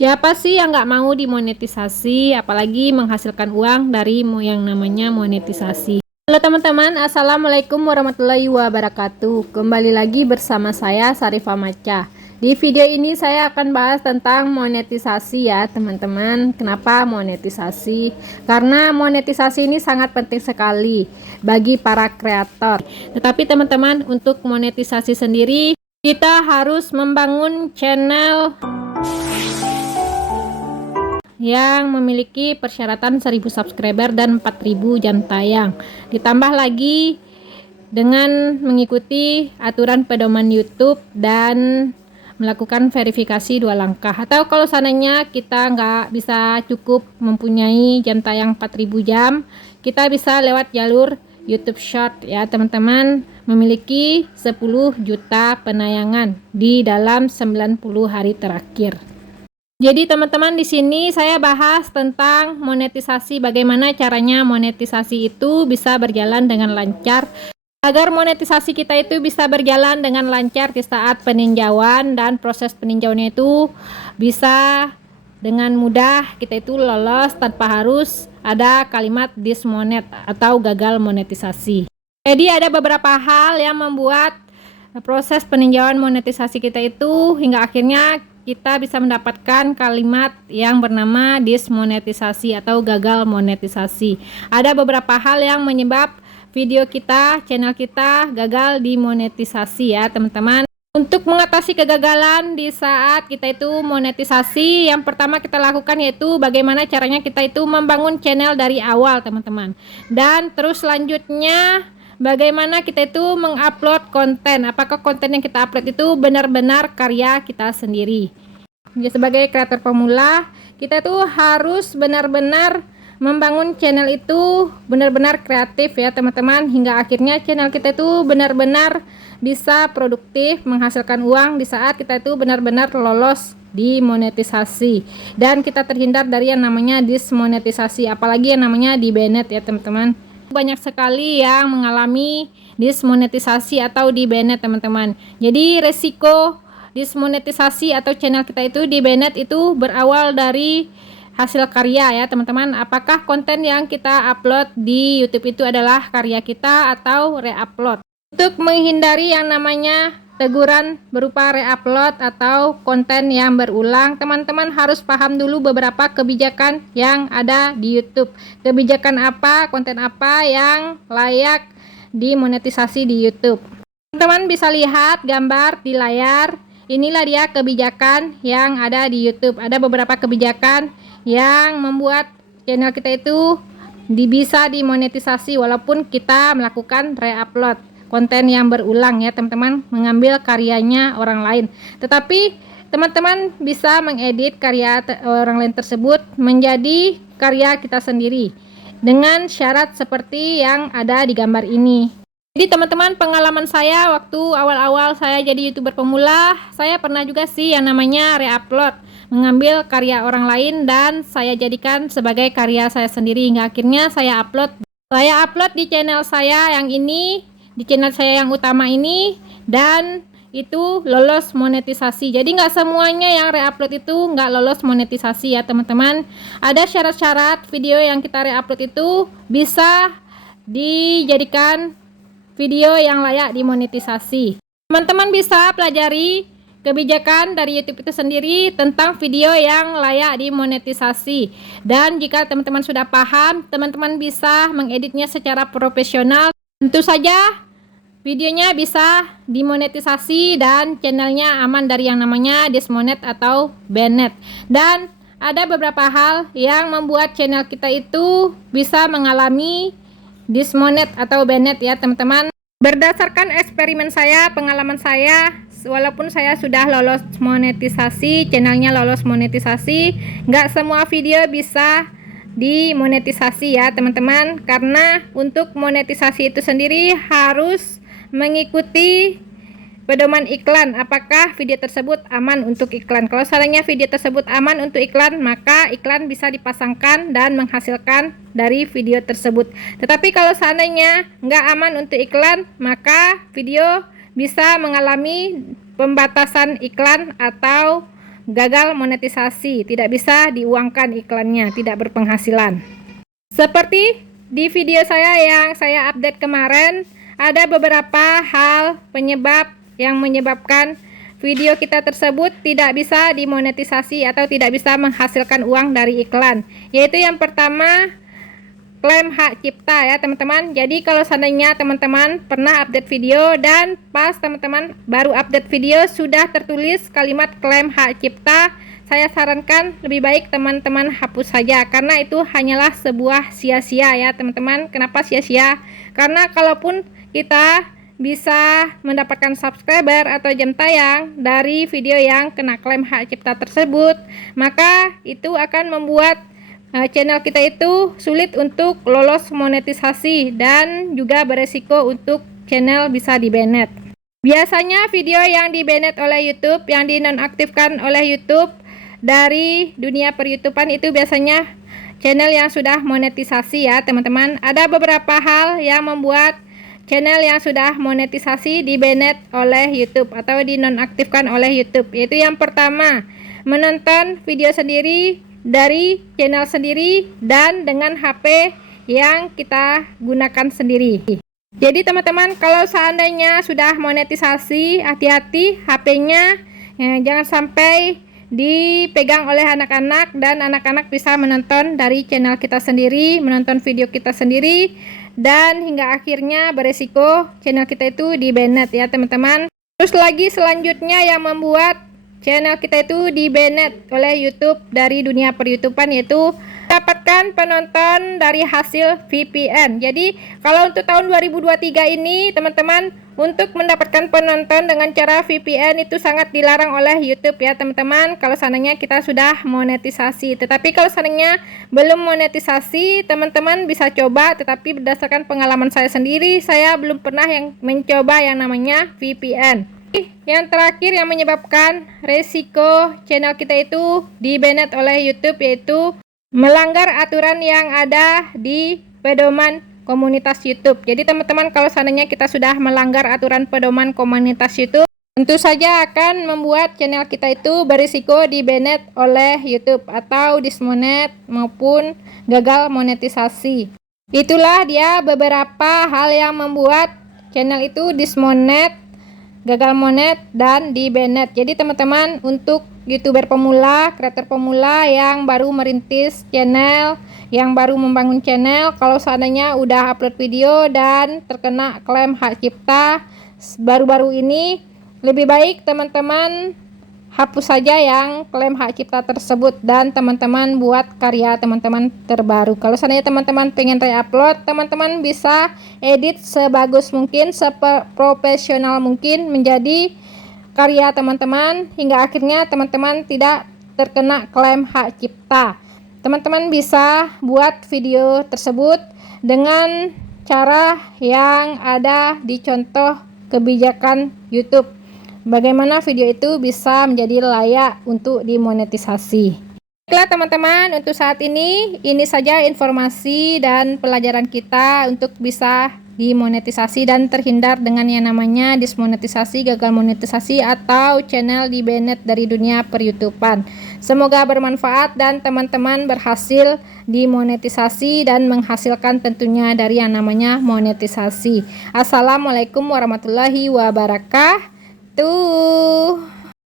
Siapa sih yang nggak mau dimonetisasi, apalagi menghasilkan uang dari yang namanya monetisasi? Halo teman-teman, Assalamualaikum warahmatullahi wabarakatuh. Kembali lagi bersama saya, Sarifah Maca. Di video ini saya akan bahas tentang monetisasi ya teman-teman. Kenapa monetisasi? Karena monetisasi ini sangat penting sekali bagi para kreator. Tetapi teman-teman, untuk monetisasi sendiri, kita harus membangun channel yang memiliki persyaratan 1000 subscriber dan 4000 jam tayang. Ditambah lagi dengan mengikuti aturan pedoman YouTube dan melakukan verifikasi 2 langkah. Atau kalau seandainya kita nggak bisa cukup mempunyai jam tayang 4000 jam, kita bisa lewat jalur YouTube Short ya teman-teman, memiliki 10 juta penayangan di dalam 90 hari terakhir. Jadi teman-teman, di sini saya bahas tentang monetisasi, bagaimana caranya monetisasi itu bisa berjalan dengan lancar. Agar monetisasi kita itu bisa berjalan dengan lancar di saat peninjauan dan proses peninjauannya itu bisa dengan mudah kita itu lolos tanpa harus ada kalimat dismonet atau gagal monetisasi. Jadi ada beberapa hal yang membuat proses peninjauan monetisasi kita itu hingga akhirnya kita bisa mendapatkan kalimat yang bernama dismonetisasi atau gagal monetisasi. Ada beberapa hal yang menyebab video kita, channel kita gagal dimonetisasi ya teman-teman. Untuk mengatasi kegagalan di saat kita itu monetisasi, yang pertama kita lakukan yaitu bagaimana caranya kita itu membangun channel dari awal teman-teman. Dan terus selanjutnya bagaimana kita itu mengupload konten, apakah konten yang kita upload itu benar-benar karya kita sendiri. Ya, sebagai kreator pemula, kita tuh harus benar-benar membangun channel itu benar-benar kreatif ya teman-teman, hingga akhirnya channel kita itu benar-benar bisa produktif, menghasilkan uang di saat kita itu benar-benar lolos di monetisasi dan kita terhindar dari yang namanya dismonetisasi, apalagi yang namanya di banned ya teman-teman. Banyak sekali yang mengalami dismonetisasi atau di banned teman-teman. Jadi resiko dismonetisasi atau channel kita itu di banned itu berawal dari hasil karya ya teman-teman. Apakah konten yang kita upload di YouTube itu adalah karya kita atau reupload? Untuk menghindari yang namanya teguran berupa reupload atau konten yang berulang, teman-teman harus paham dulu beberapa kebijakan yang ada di YouTube. Kebijakan apa, konten apa yang layak dimonetisasi di YouTube. Teman-teman bisa lihat gambar di layar. Inilah dia kebijakan yang ada di YouTube. Ada beberapa kebijakan yang membuat channel kita itu bisa dimonetisasi walaupun kita melakukan reupload konten yang berulang ya teman-teman, mengambil karyanya orang lain. Tetapi teman-teman bisa mengedit karya orang lain tersebut menjadi karya kita sendiri dengan syarat seperti yang ada di gambar ini. Jadi teman-teman, pengalaman saya waktu awal-awal saya jadi YouTuber pemula, saya pernah juga sih yang namanya reupload, mengambil karya orang lain dan saya jadikan sebagai karya saya sendiri hingga akhirnya saya upload di channel saya yang ini, di channel saya yang utama ini, dan itu lolos monetisasi. Jadi nggak semuanya yang reupload itu nggak lolos monetisasi ya teman-teman. Ada syarat-syarat video yang kita reupload itu bisa dijadikan video yang layak dimonetisasi. Teman-teman bisa pelajari kebijakan dari YouTube itu sendiri tentang video yang layak dimonetisasi. Dan jika teman-teman sudah paham, teman-teman bisa mengeditnya secara profesional. Tentu saja videonya bisa dimonetisasi dan channelnya aman dari yang namanya dismonet atau banned. Dan ada beberapa hal yang membuat channel kita itu bisa mengalami dismonet atau banned ya teman-teman. Berdasarkan eksperimen saya, pengalaman saya, walaupun saya sudah lolos monetisasi, channelnya lolos monetisasi, nggak semua video bisa dimonetisasi ya teman-teman, karena untuk monetisasi itu sendiri harus mengikuti pedoman iklan, apakah video tersebut aman untuk iklan. Kalau seandainya video tersebut aman untuk iklan, maka iklan bisa dipasangkan dan menghasilkan dari video tersebut. Tetapi kalau seandainya nggak aman untuk iklan, maka video bisa mengalami pembatasan iklan atau gagal monetisasi, tidak bisa diuangkan iklannya, tidak berpenghasilan. Seperti di video saya yang saya update kemarin, ada beberapa hal penyebab yang menyebabkan video kita tersebut tidak bisa dimonetisasi atau tidak bisa menghasilkan uang dari iklan. Yaitu yang pertama, klaim hak cipta ya teman-teman. Jadi kalau seandainya teman-teman pernah update video dan pas teman-teman baru update video sudah tertulis kalimat klaim hak cipta, saya sarankan lebih baik teman-teman hapus saja, karena itu hanyalah sebuah sia-sia ya teman-teman. Kenapa sia-sia? Karena kalaupun kita bisa mendapatkan subscriber atau jam tayang dari video yang kena klaim hak cipta tersebut, maka itu akan membuat channel kita itu sulit untuk lolos monetisasi dan juga beresiko untuk channel bisa di-banned. Biasanya video yang di-banned oleh YouTube, yang dinonaktifkan oleh YouTube dari dunia per-YouTubean itu biasanya channel yang sudah monetisasi ya teman-teman. Ada beberapa hal yang membuat channel yang sudah monetisasi di-banned oleh YouTube atau dinonaktifkan oleh YouTube. Yaitu yang pertama, menonton video sendiri dari channel sendiri dan dengan HP yang kita gunakan sendiri. Jadi teman-teman, kalau seandainya sudah monetisasi, hati-hati HP-nya jangan sampai dipegang oleh anak-anak dan anak-anak bisa menonton dari channel kita sendiri, menonton video kita sendiri, dan hingga akhirnya beresiko channel kita itu di-banned ya teman-teman. Terus lagi selanjutnya yang membuat channel kita itu di-banned oleh YouTube dari dunia per-YouTubean yaitu dapatkan penonton dari hasil VPN. Jadi kalau untuk tahun 2023 ini teman-teman, untuk mendapatkan penonton dengan cara VPN itu sangat dilarang oleh YouTube ya teman-teman, kalau seandainya kita sudah monetisasi. Tetapi kalau seandainya belum monetisasi, teman-teman bisa coba, tetapi berdasarkan pengalaman saya sendiri, saya belum pernah yang mencoba yang namanya VPN. Yang terakhir yang menyebabkan resiko channel kita itu di-banned oleh YouTube yaitu melanggar aturan yang ada di pedoman komunitas YouTube. Jadi teman-teman, kalau seandainya kita sudah melanggar aturan pedoman komunitas YouTube, tentu saja akan membuat channel kita itu berisiko di-banned oleh YouTube atau dismonet maupun gagal monetisasi. Itulah dia beberapa hal yang membuat channel itu dismonet, gagal monet, dan di-banned. Jadi teman-teman, untuk YouTuber pemula, kreator pemula yang baru merintis channel, yang baru membangun channel, kalau seandainya udah upload video dan terkena klaim hak cipta baru-baru ini, lebih baik teman-teman hapus saja yang klaim hak cipta tersebut dan teman-teman buat karya teman-teman terbaru. Kalau seandainya teman-teman pengen re-upload, teman-teman bisa edit sebagus mungkin, seprofesional mungkin menjadi karya teman-teman hingga akhirnya teman-teman tidak terkena klaim hak cipta. Teman-teman bisa buat video tersebut dengan cara yang ada di contoh kebijakan YouTube, bagaimana video itu bisa menjadi layak untuk dimonetisasi. Baiklah teman-teman, untuk saat ini saja informasi dan pelajaran kita untuk bisa dimonetisasi dan terhindar dengan yang namanya dismonetisasi, gagal monetisasi, atau channel di-banned dari dunia per-YouTubean. Semoga bermanfaat dan teman-teman berhasil dimonetisasi dan menghasilkan tentunya dari yang namanya monetisasi. Assalamualaikum warahmatullahi wabarakatuh.